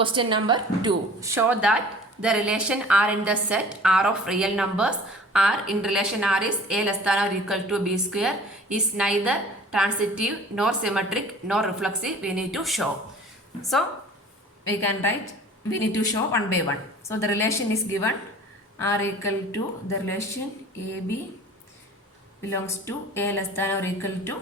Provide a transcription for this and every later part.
Question number 2. Show that the relation R in the set R of real numbers R in relation R is A less than or equal to B square is neither transitive nor symmetric nor reflexive. We need to show. So we can write, we need to show one by one. So the relation is given R equal to the relation AB belongs to A less than or equal to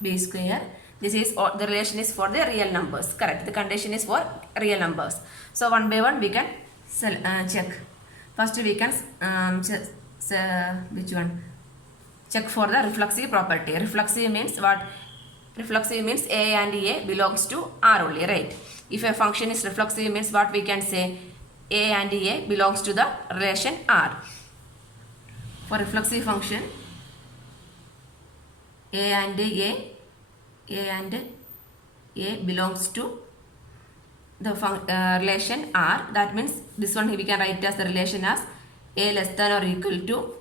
B square. This is the relation is for the real numbers. Correct. The condition is for real numbers. So one by one we can check. First we can which one? Check for the reflexive property. Reflexive means what? Reflexive means A and A belongs to R only, right? If a function is reflexive means what we can say? A and A belongs to the relation R. For reflexive function, A and A belongs to the relation R. That means this one we can write as the relation as A less than or equal to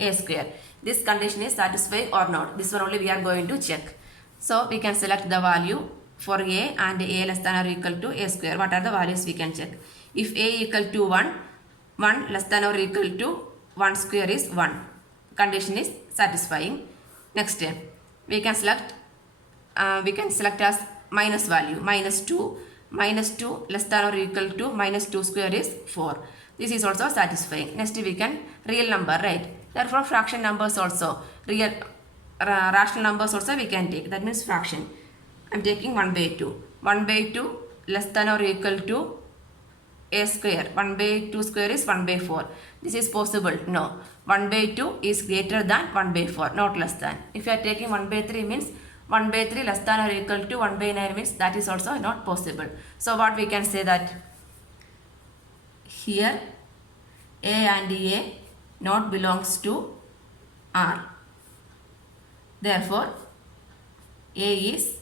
A square. This condition is satisfied or not. This one only we are going to check. So we can select the value for A and A less than or equal to A square. What are the values we can check? If A equal to 1, 1 less than or equal to 1 square is 1. Condition is satisfying. Next we can select as minus value, minus 2 less than or equal to minus 2 square is 4. This is also satisfying. Next we can real number, right? Therefore fraction numbers also, real rational numbers also we can take. That means fraction. I am taking 1 by 2. 1 by 2 less than or equal to A square. 1 by 2 square is 1 by 4. This is possible? No. 1 by 2 is greater than 1 by 4, not less than. If you are taking 1 by 3 means 1 by 3 less than or equal to 1 by 9 means that is also not possible. So what we can say that here A and A not belongs to R. Therefore A is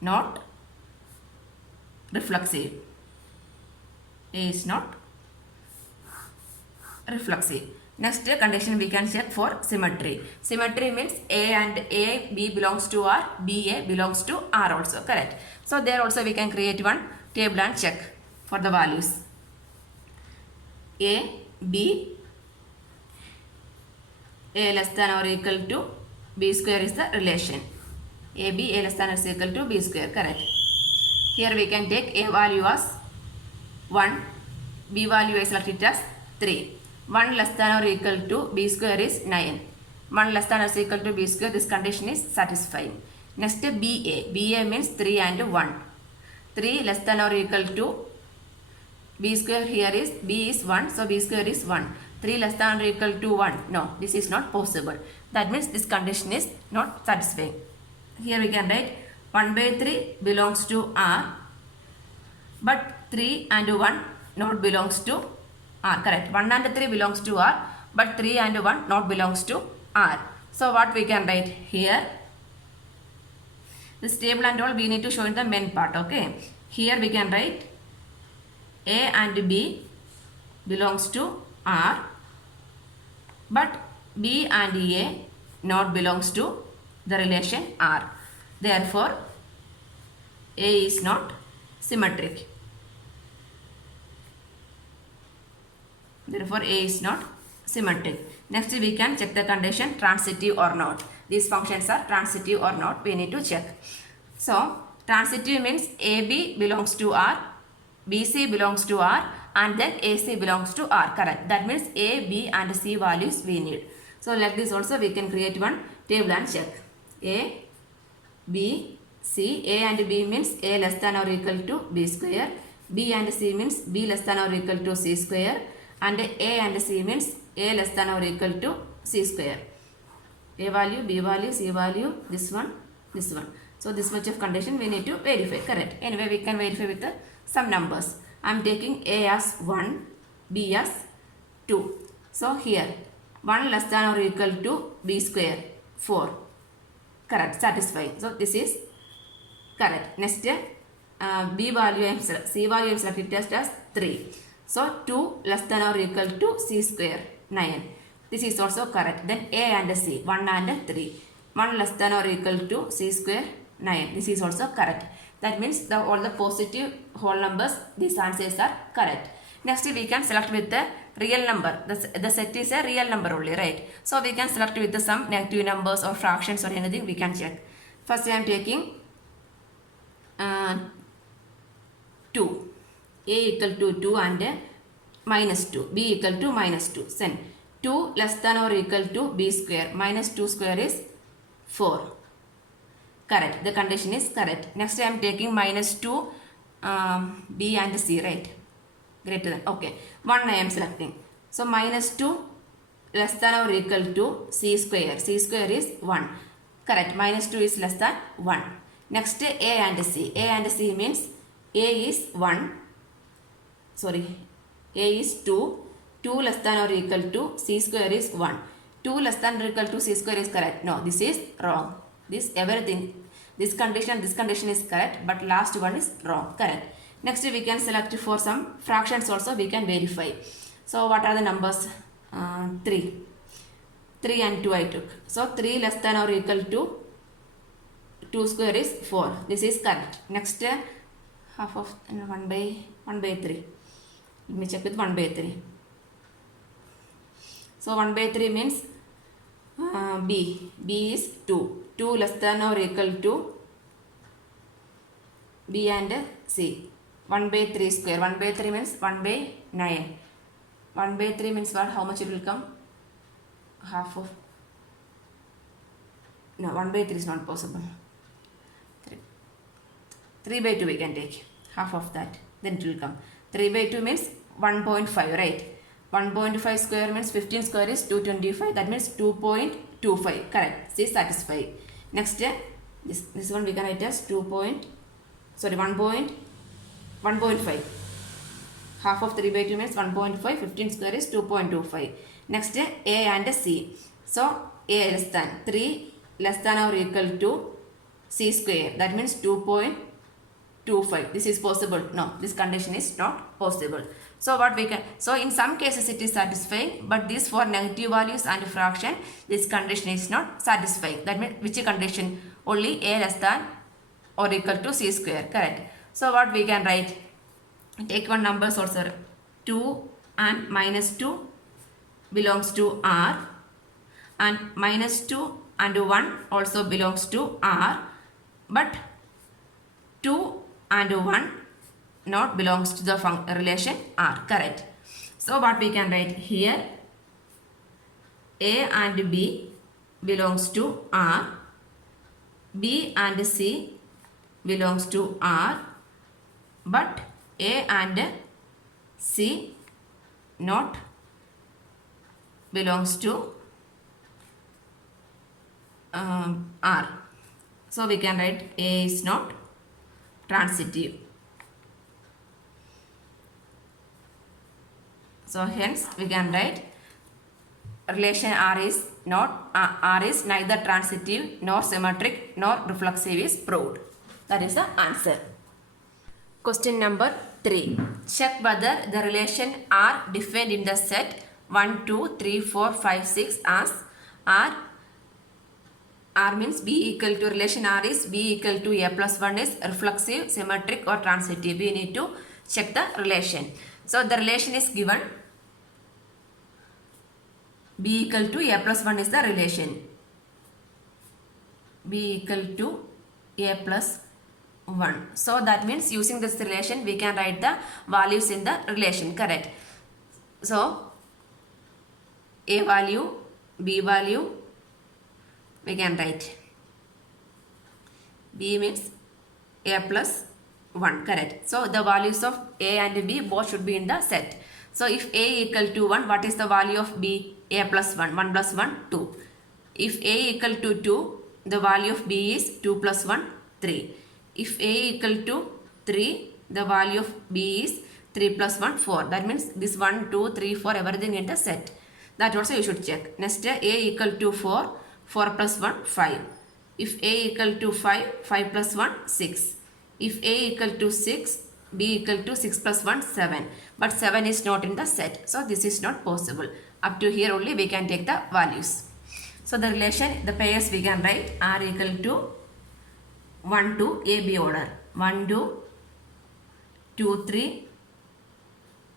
not reflexive. A is not reflexive. Next condition we can check for symmetry. Symmetry means A and A, B belongs to R, B, A belongs to R also. Correct. So there also we can create one table and check for the values. A, B, A less than or equal to B square is the relation. A, B, A less than or equal to B square. Correct. Here we can take A value as 1, B value I select it as 3. 1 less than or equal to B square is 9. 1 less than or equal to B square, this condition is satisfying. Next BA. BA means 3 and 1. 3 less than or equal to B square, here is B is 1, so B square is 1. 3 less than or equal to 1. No, this is not possible. That means this condition is not satisfying. Here we can write 1 by 3 belongs to R, but 3 and 1 not belongs to R. Correct. 1 and 3 belongs to R, but 3 and 1 not belongs to R. So what we can write here? This table and all we need to show in the main part. Okay. Here we can write A and B belongs to R, but B and A not belongs to the relation R. Therefore A is not symmetric. Therefore A is not symmetric. Next we can check the condition transitive or not. These functions are transitive or not. We need to check. So transitive means AB belongs to R, BC belongs to R, and then AC belongs to R. Correct. That means A, B and C values we need. So like this also we can create one table and check. A, B, C. A and B means A less than or equal to B square. B and C means B less than or equal to C square. And A and C means A less than or equal to C square. A value, B value, C value, this one, this one. So this much of condition we need to verify. Correct. Anyway, we can verify with some numbers. I am taking A as 1, B as 2. So here 1 less than or equal to B square, 4. Correct. Satisfying. So this is correct. Next B value, C value I am selected as 3. So 2 less than or equal to C square, 9. This is also correct. Then A and C, 1 and 3. 1 less than or equal to C square, 9. This is also correct. That means all the positive whole numbers, these answers are correct. Next we can select with the real number. The set is a real number only, right? So we can select with some negative numbers or fractions or anything we can check. First I am taking 2. A equal to 2 and minus 2. B equal to minus 2. Then 2 less than or equal to b square. Minus 2 square is 4. Correct. The condition is correct. Next I am taking minus 2 b and c, right? Greater than. Okay. 1 I am selecting. So minus 2 less than or equal to c square. C square is 1. Correct. Minus 2 is less than 1. Next a and c. A and c means a is 1. Sorry. A is 2. 2 less than or equal to c square is 1. 2 less than or equal to c square is correct. No, this is wrong. This condition is correct, but last one is wrong. Correct. Next we can select for some fractions also we can verify. So what are the numbers? 3 and 2 I took. So 3 less than or equal to 2 square is 4. This is correct. Next half of 1 by 3. Let me check with 1 by 3. So 1 by 3 means B. B is 2. 2 less than or equal to B and C. 1 by 3 square. 1 by 3 means 1 by 9. 1 by 3 means what? How much it will come? Half of. No, 1 by 3 is not possible. 3 by 2 we can take. Half of that. Then it will come. 3 by 2 means 1.5, right? 1.5 square means 15 square is 225. That means 2.25. Correct. C is satisfied. Next, this one we can write as 1.5. Half of 3 by 2 means 1.5. 15 square is 2.25. Next, A and C. So, A less than 3 less than or equal to C square. That means 2.25. This is possible. No, this condition is not possible. So what we can, so in some cases it is satisfying, but this for negative values and fraction, this condition is not satisfying. That means which condition? Only A less than or equal to C square. Correct. So what we can write? Take one numbers also. 2 and minus 2 belongs to R, and minus 2 and 1 also belongs to R, but 2 and 1 not belongs to the relation R. Correct. So what we can write here? A and B belongs to R. B and C belongs to R, but A and C not belongs to R. So we can write A is not transitive. So hence we can write relation R is neither transitive nor symmetric nor reflexive is proved. That is the answer. Question number 3. Check whether the relation R defined in the set 1, 2, 3, 4, 5, 6 as R means B equal to relation R is B equal to A plus 1 is reflexive, symmetric or transitive. We need to check the relation. So the relation is given. B equal to A plus 1 is the relation. B equal to A plus 1. So that means using this relation we can write the values in the relation. Correct. So A value, B value we can write. B means A plus 1. Correct. So the values of A and B both should be in the set. So if A equal to 1, what is the value of B? A plus 1. 1 plus 1, 2. If A equal to 2, the value of B is 2 plus 1, 3. If A equal to 3, the value of B is 3 plus 1, 4. That means this 1, 2, 3, 4, everything in the set. That also you should check. Next, A equal to 4, 4 plus 1, 5. If A equal to 5, 5 plus 1, 6. If A equal to 6, B equal to 6 plus 1, 7. But 7 is not in the set. So this is not possible. Up to here only we can take the values. So the relation, the pairs we can write R equal to 1 to AB order. 1, 2, 2, 3,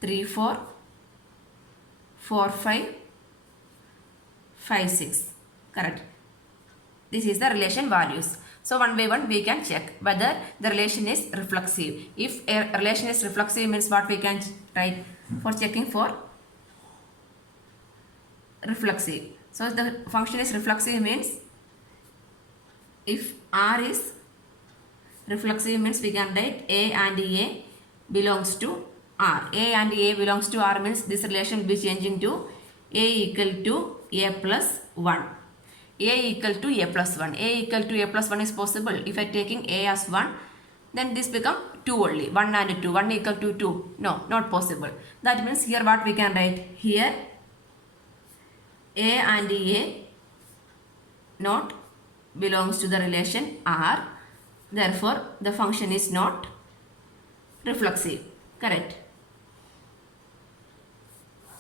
3, 4, 4, 5, 5, 6. Correct. This is the relation values. So one by one we can check whether the relation is reflexive. If a relation is reflexive means what we can write for checking for reflexive. So the function is reflexive means if R is reflexive means we can write A and A belongs to R. A and A belongs to R means this relation will be changing to A equal to A plus 1. A equal to A plus 1. A equal to A plus 1 is possible. If I taking A as 1, then this become 2 only. 1 and 2. 1 equal to 2. No, not possible. That means here what we can write? Here A and A not belongs to the relation R. Therefore, the function is not reflexive. Correct.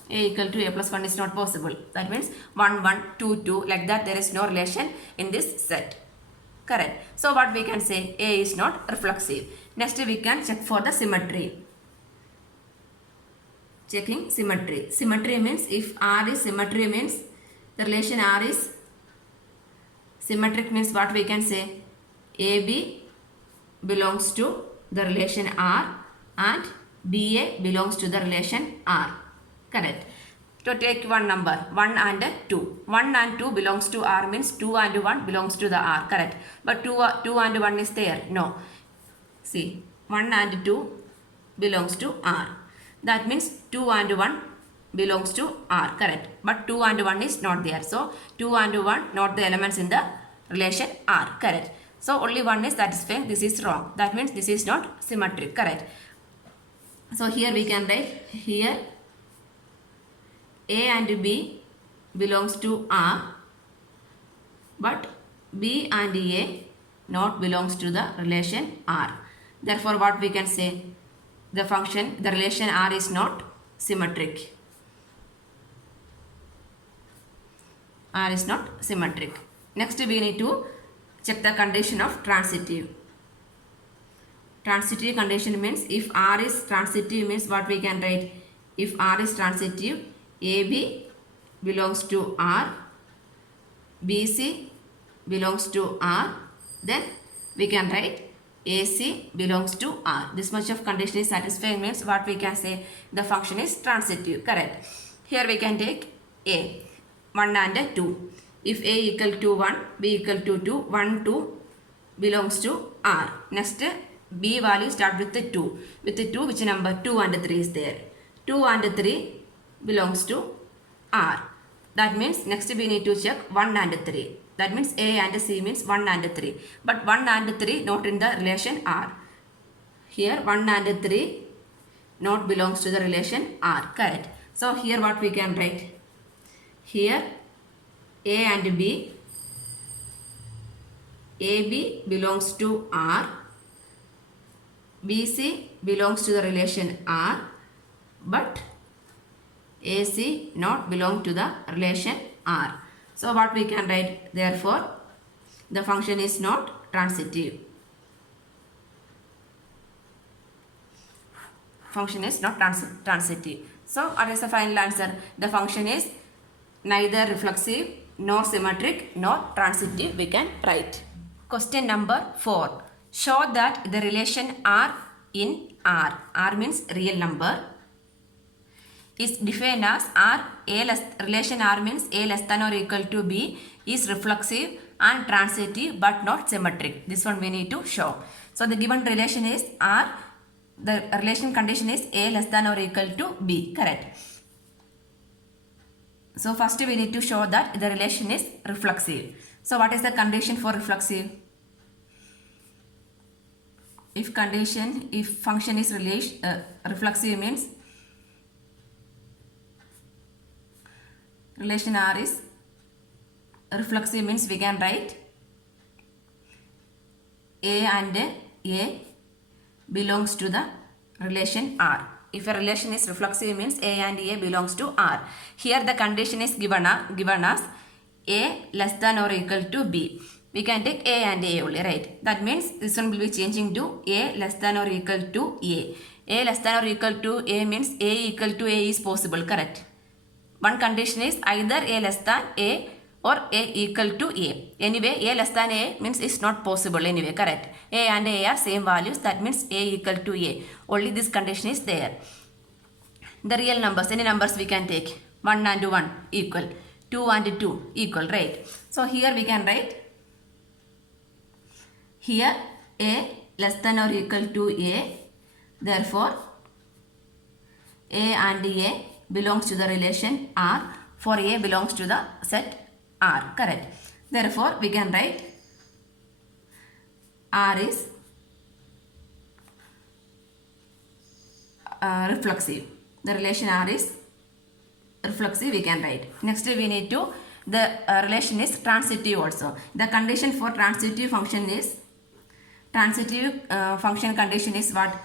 A equal to A plus 1 is not possible. That means 1, 1, 2, 2 like that there is no relation in this set. Correct. So what we can say? A is not reflexive. Next we can check for the symmetry. Checking symmetry. Symmetry means if R is symmetry means the relation R is symmetric means what we can say? AB belongs to the relation R and BA belongs to the relation R. Correct. To take one number 1 and 2. 1 and 2 belongs to R means 2 and 1 belongs to the R. Correct. But 2 and 1 is there. No. See 1 and 2 belongs to R. That means 2 and 1 belongs to R. Correct. But 2 and 1 is not there. So 2 and 1 not the elements in the relation R. Correct. So only 1 is satisfying. This is wrong. That means this is not symmetric. Correct. So here we can write here A and B belongs to R, but B and A not belongs to the relation R. Therefore, what we can say? The function, the relation R is not symmetric. R is not symmetric. Next, we need to check the condition of transitive. Transitive condition means if R is transitive means what we can write? If R is transitive, AB belongs to R, BC belongs to R, then we can write AC belongs to R. This much of condition is satisfying means what we can say? The function is transitive. Correct. Here we can take A, 1 and 2. If A equal to 1, B equal to 2, 1, 2 belongs to R. Next, B value start with the 2. With the 2, which number? 2 and 3 is there. 2 and 3 belongs to R. That means next we need to check 1 and 3. That means A and C means 1 and 3. But 1 and 3 not in the relation R. Here 1 and 3 not belongs to the relation R. Correct. So here what we can write? Here A and B. AB belongs to R. BC belongs to the relation R. But AC not belong to the relation R. So what we can write? Therefore, the function is not transitive. Function is not transitive. So what is the final answer? The function is neither reflexive nor symmetric nor transitive. We can write. Question number 4. Show that the relation R in R. R means real number. Is defined as R, relation R means A less than or equal to B is reflexive and transitive but not symmetric. This one we need to show. So the given relation is R, the relation condition is A less than or equal to B. Correct. So first we need to show that the relation is reflexive. So what is the condition for reflexive? If function is reflexive means relation R is reflexive means we can write A and A belongs to the relation R. If a relation is reflexive means A and A belongs to R. Here the condition is given as A less than or equal to B. we can take A and A only, right? That means this one will be changing to A less than or equal to A. A less than or equal to A means A equal to A is possible, correct? One condition is either A less than A or A equal to A. Anyway, A less than A means it's not possible anyway, correct? A and A are same values, that means A equal to A. Only this condition is there. The real numbers, any numbers we can take. 1 and 1 equal. 2 and 2 equal, right? So here we can write, here A less than or equal to A. Therefore, A and A belongs to the relation R. For A belongs to the set R, correct? Therefore, we can write R is reflexive. The relation R is reflexive, we can write. Next we need to, the relation is transitive also. The condition for transitive function is, function condition is what?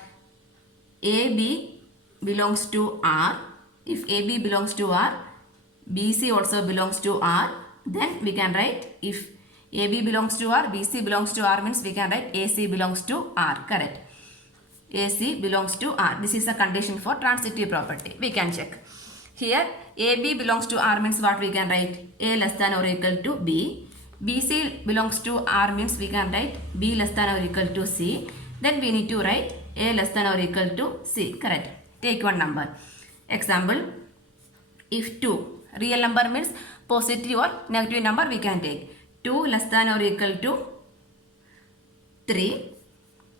AB belongs to R. If AB belongs to R, BC also belongs to R, then we can write, if AB belongs to R, BC belongs to R means we can write AC belongs to R, correct? AC belongs to R. This is the condition for transitive property. We can check. Here AB belongs to R means what we can write? A less than or equal to B. BC belongs to R means we can write B less than or equal to C. Then we need to write A less than or equal to C, correct? Take one number. Example, if 2, real number means positive or negative number we can take. 2 less than or equal to 3.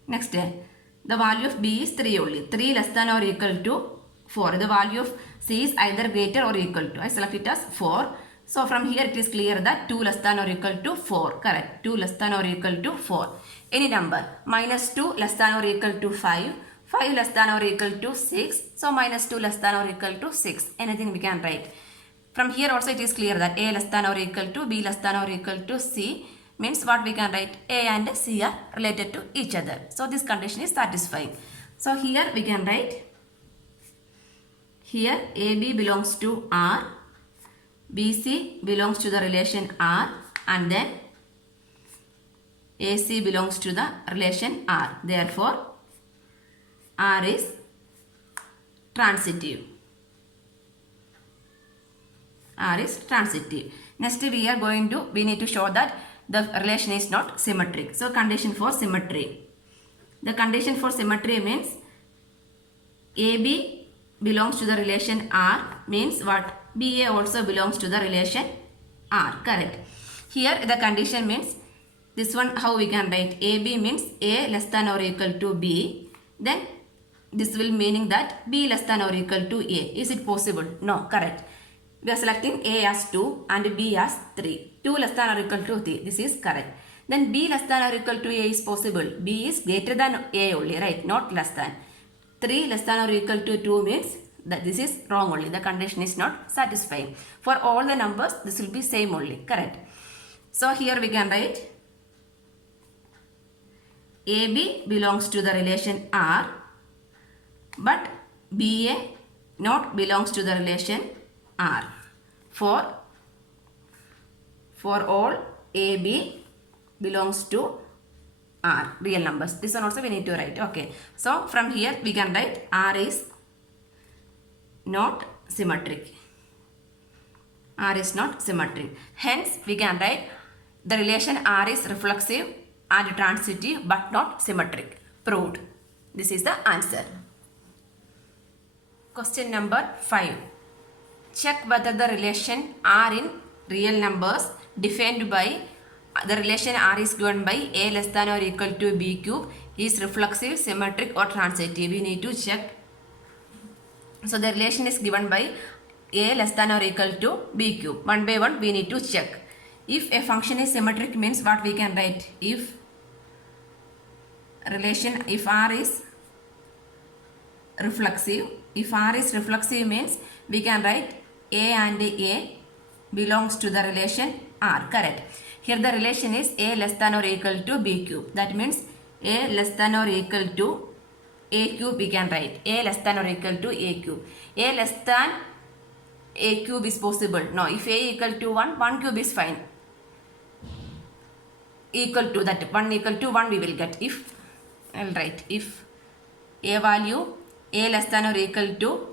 Next, the value of B is 3 only. 3 less than or equal to 4. The value of C is either greater or equal to. I select it as 4. So from here it is clear that 2 less than or equal to 4. Correct. 2 less than or equal to 4. Any number. Minus 2 less than or equal to 5. 5 less than or equal to 6. So minus 2 less than or equal to 6. Anything we can write. From here also it is clear that A less than or equal to B less than or equal to C means what we can write? A and C are related to each other. So this condition is satisfying. So here we can write, here AB belongs to R, BC belongs to the relation R, and then AC belongs to the relation R. Therefore, R is transitive. R is transitive. Next we need to show that the relation is not symmetric. So condition for symmetry. The condition for symmetry means AB belongs to the relation R means what? BA also belongs to the relation R, correct? Here the condition means, this one how we can write? AB means A less than or equal to B. Then this will meaning that B less than or equal to A. Is it possible? No, correct. We are selecting A as 2 and B as 3. 2 less than or equal to 3. This is correct. Then B less than or equal to A is possible. B is greater than A only, right? Not less than. 3 less than or equal to 2 means that this is wrong only. The condition is not satisfying. For all the numbers, this will be same only, correct? So here we can write AB belongs to the relation R, but BA not belongs to the relation R. For all AB belongs to R, real numbers. This one also we need to write. Okay. So from here we can write R is not symmetric. R is not symmetric. Hence we can write the relation R is reflexive and transitive but not symmetric. Proved. This is the answer. Question number 5. Check whether the relation R in real numbers defined by the relation R is given by A less than or equal to B cube is reflexive, symmetric or transitive. We need to check. So the relation is given by A less than or equal to B cube. One by one we need to check. If a function is symmetric means what we can write? If R is reflexive. If R is reflexive means we can write A and A belongs to the relation R, correct? Here the relation is A less than or equal to B cube. That means A less than or equal to A cube we can write. A less than or equal to A cube. A less than A cube is possible. No, if A equal to 1, 1 cube is fine. equal to that 1 equal to 1 we will get. If I'll write if a value a less than or equal to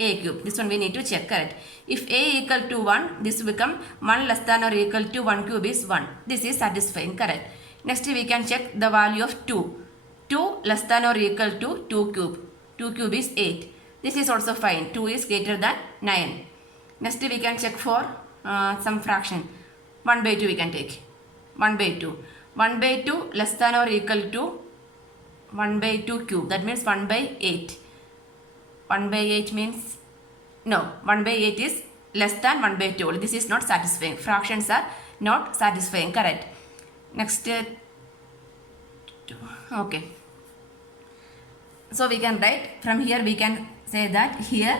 a cube. This one we need to check, correct. If a equal to 1, this will become 1 less than or equal to 1 cube is 1. This is satisfying, correct. Next we can check the value of 2. 2 less than or equal to 2 cube. 2 cube is 8. This is also fine. 2 is greater than 9. Next we can check for some fraction. 1 by 2 we can take. 1 by 2. 1 by 2 less than or equal to 1 by 2 cube. That means 1 by 8. 1 by 8 means, no, 1 by 8 is less than 1 by 2. This is not satisfying. Fractions are not satisfying, correct. Next, okay. So we can write, from here we can say that here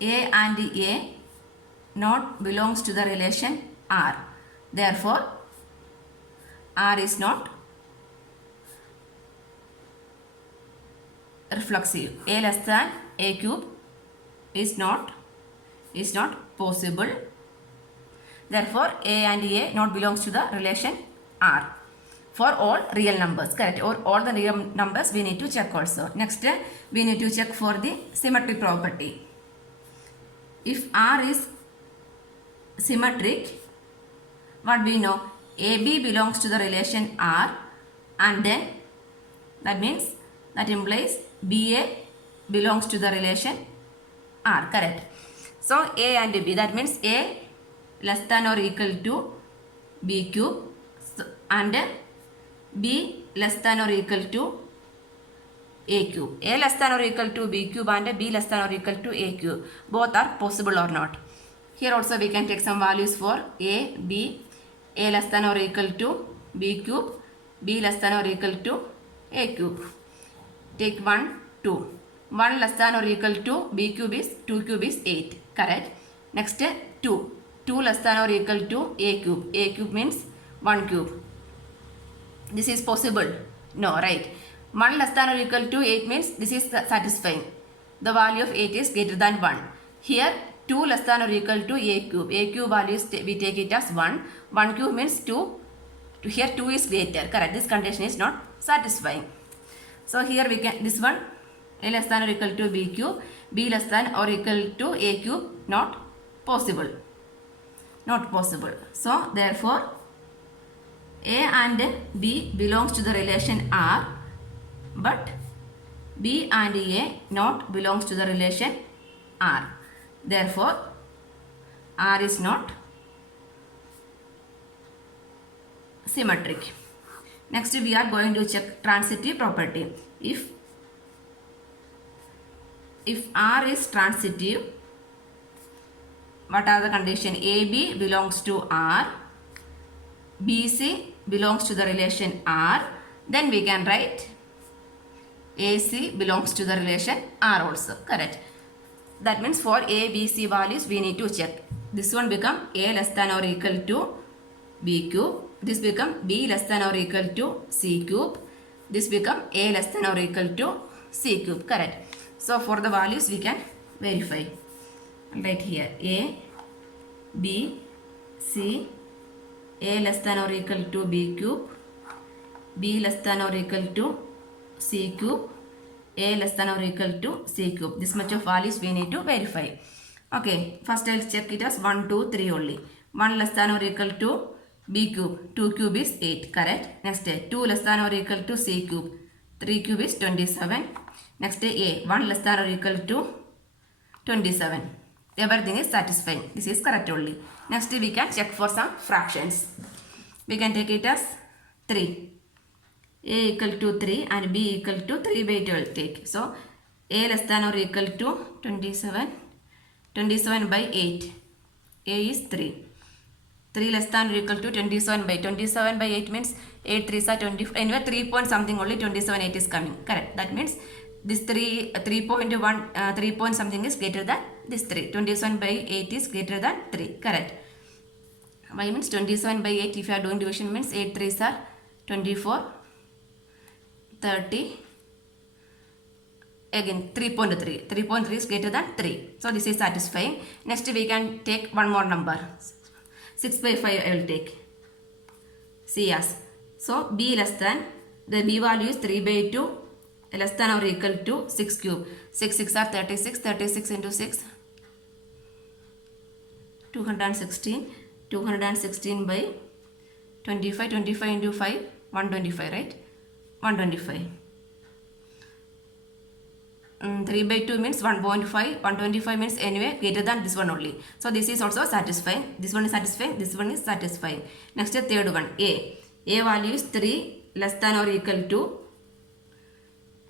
a and a not belongs to the relation R. Therefore, R is not reflexive. A less than a cube is not possible. Therefore, a and a not belongs to the relation R for all real numbers, correct. Or all the real numbers we need to check also. Next, we need to check for the symmetry property. If R is symmetric, what we know? AB belongs to the relation R, and then that means, that implies BA belongs to the relation R, correct. So A and B, that means A less than or equal to B cube, and B less than or equal to A cube. A less than or equal to B cube and B less than or equal to A cube. Both are possible or not. Here also we can take some values for A, B. A less than or equal to B cube, B less than or equal to A cube. Take 1, 2. 1 less than or equal to B cube is 2 cube is 8, correct. Next 2. 2 less than or equal to A cube. A cube means 1 cube. This is possible? No, right. 1 less than or equal to 8 means this is satisfying. The value of 8 is greater than 1. Here 2 less than or equal to A cube. A cube values we take it as 1. 1 cube means 2. Here 2 is greater, correct. This condition is not satisfying. So here we can, this one, A less than or equal to B cube, B less than or equal to A cube, not possible. Not possible. So therefore, A and B belongs to the relation R, but B and A not belongs to the relation R. Therefore, R is not symmetric. Next we are going to check transitive property. If R is transitive, what are the conditions? AB belongs to R, BC belongs to the relation R, then we can write AC belongs to the relation R also, correct. That means for A, B, C values we need to check. This one become A less than or equal to B cube. This become B less than or equal to C cube. This become A less than or equal to C cube, correct. So for the values we can verify. Right here A, B, C, A less than or equal to B cube, B less than or equal to C cube, A less than or equal to C cube. This much of values we need to verify. Okay, first I'll check it as 1, 2, 3 only. 1 less than or equal to B cube, 2 cube is 8, correct. Next 2 less than or equal to C cube, 3 cube is 27. Next A, 1 less than or equal to 27. Everything is satisfying. This is correct only. Next we can check for some fractions. We can take it as 3. A equal to 3 and B equal to 3 by 12 take. So A less than or equal to 27. 27 by 8. A is 3. 3 less than or equal to 27 by 27 by 8 means 8 3s are 20. Anyway 3 point something only 27 8 is coming. Correct. That means this 3.1 3 point something is greater than this 3. 27 by 8 is greater than 3. Correct. Why means 27 by 8 if you are doing division means 8 3s are 24. 30. Again 3.3. 3.3 is greater than 3. So this is satisfying. Next we can take one more number. 6 by 5 I will take. C as. So B less than, the B value is 3 by 2 less than or equal to 6 cube. 6 6 are 36, 36 into 6, 216, 216 by 25, 25 into 5, 125, right? 125. 3 by 2 means 1.5, 125 means anyway greater than this one only. So this is also satisfying. This one is satisfying, this one is satisfying. Next, the third one, A. A value is 3 less than or equal to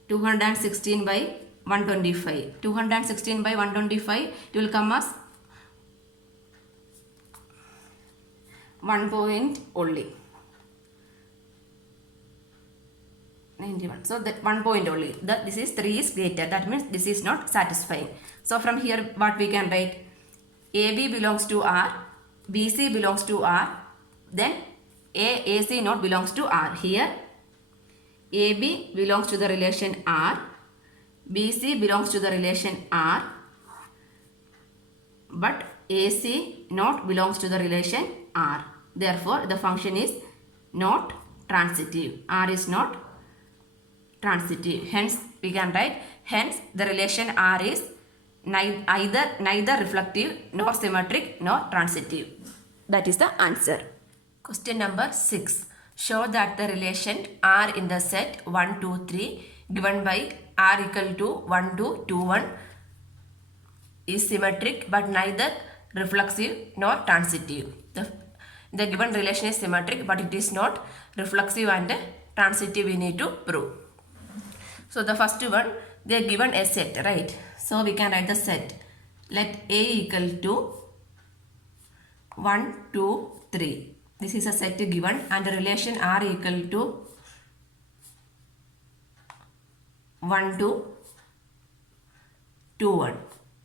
216 by 125. 216 by 125, it will come as 1 point only. 91. So that 1 point only. This is 3 is greater. That means this is not satisfying. So from here what we can write? AB belongs to R, BC belongs to R, then AC not belongs to R. Here AB belongs to the relation R, BC belongs to the relation R, but AC not belongs to the relation R. Therefore the function is not transitive. R is not transitive. Hence we can write, hence the relation R is neither reflective nor symmetric nor transitive. That is the answer. Question number 6. Show that the relation R in the set 1, 2, 3 given by R equal to 1, 2, 2, 1 is symmetric but neither reflexive nor transitive. The given relation is symmetric but it is not reflexive and transitive, we need to prove. So the first one, they are given a set, right? So we can write the set. Let A equal to 1, 2, 3. This is a set given and the relation R equal to 1, 2, 2, 1.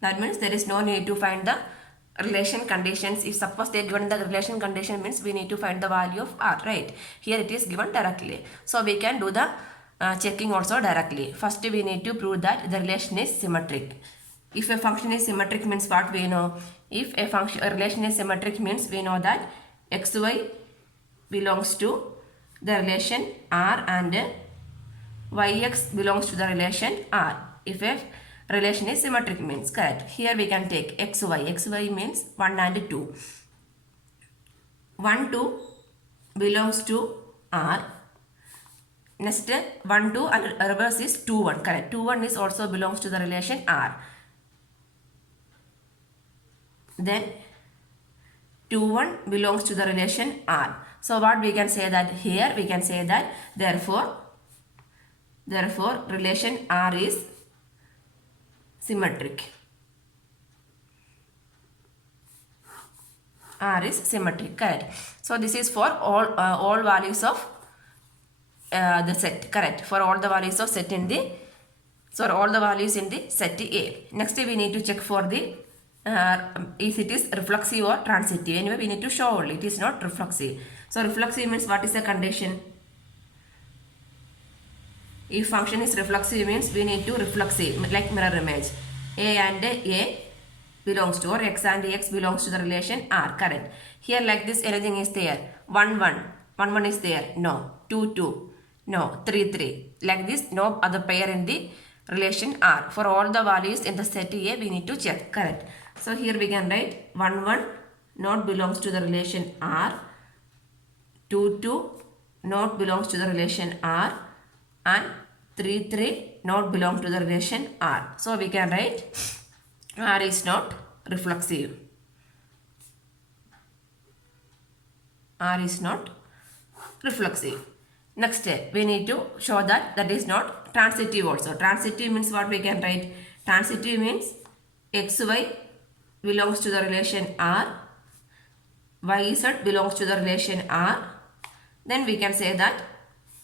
That means there is no need to find the relation conditions. If suppose they are given the relation condition, means we need to find the value of R, right? Here it is given directly. So we can do the checking also directly. First we need to prove that the relation is symmetric. If a function is symmetric means what we know? If a relation is symmetric means we know that xy belongs to the relation R and yx belongs to the relation R. If a relation is symmetric means, correct. Here we can take xy means 1 and 2. 1, 2 belongs to R. Next 1, 2 and reverse is 2, 1, correct. 2, 1 is also belongs to the relation R. Then 2, 1 belongs to the relation R. So what we can say that here we can say that therefore relation R is symmetric. R is symmetric, correct. So this is for all values of the set, correct. For all the values of set in the, so all the values in the set A. Next we need to check for the if it is reflexive or transitive. Anyway we need to show only it is not reflexive. So reflexive means what is the condition? If function is reflexive means we need to reflexive like mirror image. A and A belongs to, or x and x belongs to the relation R, correct. Here like this anything is there. 1, 1 is there. No. 2, 2. No. 3, 3. Like this no other pair in the relation R. For all the values in the set A we need to check, correct. So here we can write 1, 1 not belongs to the relation R. 2, 2 not belongs to the relation R. And 3, 3 not belong to the relation R. So we can write R is not reflexive. R is not reflexive. Next step, we need to show that that is not transitive also. Transitive means what we can write? Transitive means xy belongs to the relation R, yz belongs to the relation R. Then we can say that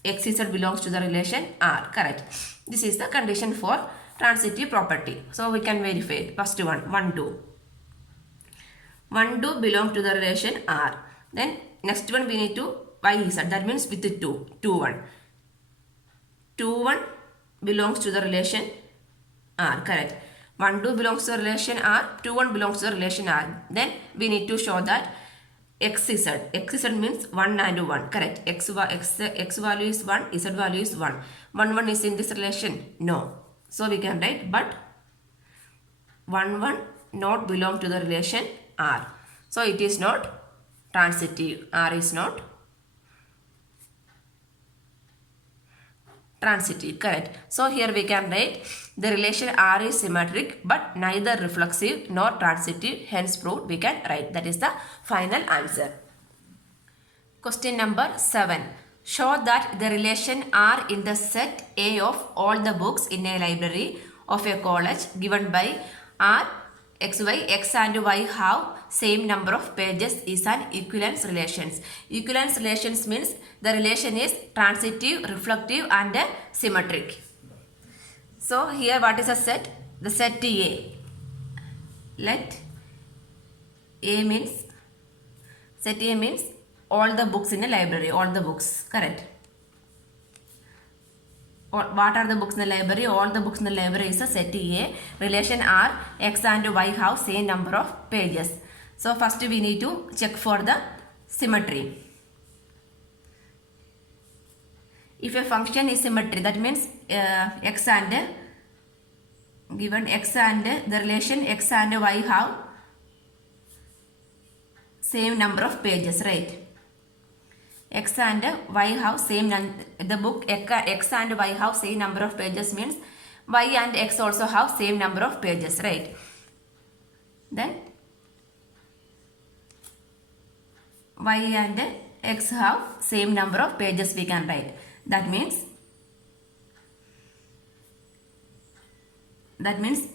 xz belongs to the relation R, correct. This is the condition for transitive property. So we can verify. First one, 1, 2. 1, 2 belong to the relation R. Then next one we need to yz, that means with the 2, 2, 1. 2, 1 belongs to the relation R, correct. 1, 2 belongs to the relation R, 2, 1 belongs to the relation R. Then we need to show that xz. Xz means 1 and 1. Correct. X value is 1, z value is 1. 1 is in this relation? No. So we can write, but 1 not belong to the relation R. So it is not transitive. R is not transitive. Correct. So here we can write the relation R is symmetric but neither reflexive nor transitive. Hence proved we can write. That is the final answer. Question number 7. Show that the relation R in the set A of all the books in a library of a college given by R, X, Y, X and Y have same number of pages is an equivalence relations. Equivalence relations means the relation is transitive, reflective and symmetric. So here what is a set? The set A. Let A means, set A means all the books in a library, all the books, correct. Or what are the books in the library? All the books in the library is a set A. Relation R, X and Y have same number of pages. So first we need to check for the symmetry. If a function is symmetry, that means X and given X and the relation X and Y have same number of pages, right? X and Y have same, the book X and Y have same number of pages means Y and X also have same number of pages, right? Then Y and X have same number of pages we can write. That means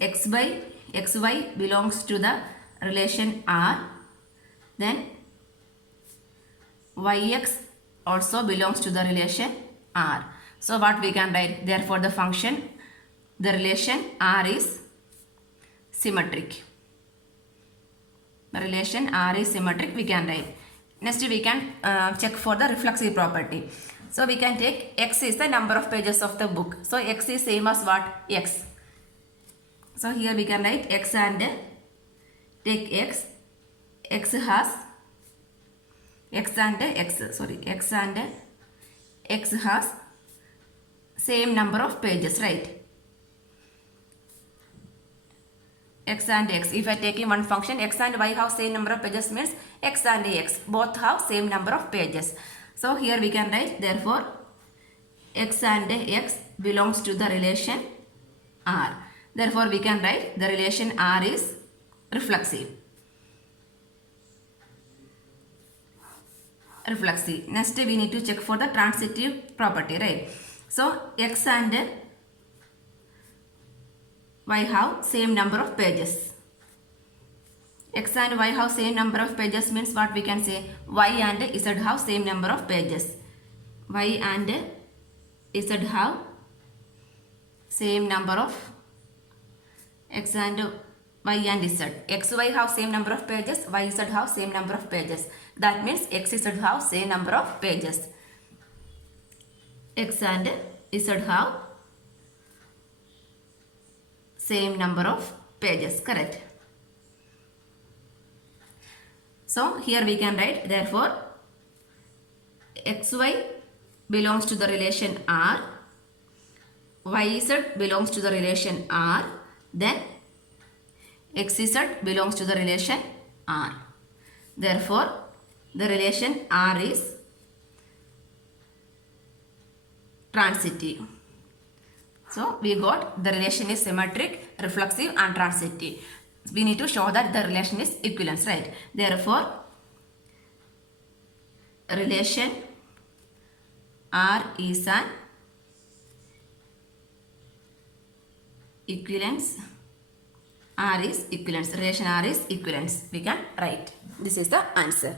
XY belongs to the relation R. Then Yx also belongs to the relation R. So what we can write? Therefore the function, the relation R is symmetric. The relation R is symmetric we can write. Next we can check for the reflexive property. So we can take X is the number of pages of the book. So X is same as what? X. So here we can write X and take X. X has X and X has same number of pages, right? X and X. If I take in one function, X and Y have same number of pages means X and X both have same number of pages. So here we can write, therefore X and X belongs to the relation R. Therefore we can write the relation R is reflexive. Reflexive. Next we need to check for the transitive property, right? So X and Y have same number of pages. X and Y have same number of pages means what we can say? Y and Z have same number of pages. Y and Z have same number of X and Y and Z. XY have same number of pages, YZ have same number of pages. That means XZ have same number of pages. X and Z have same number of pages, correct. So here we can write, therefore XY belongs to the relation R, YZ belongs to the relation R, then XZ belongs to the relation R. Therefore the relation R is transitive. So we got the relation is symmetric, reflexive and transitive. We need to show that the relation is equivalence, right? Therefore relation R is an equivalence. R is equivalence. Relation R is equivalence. We can write. This is the answer.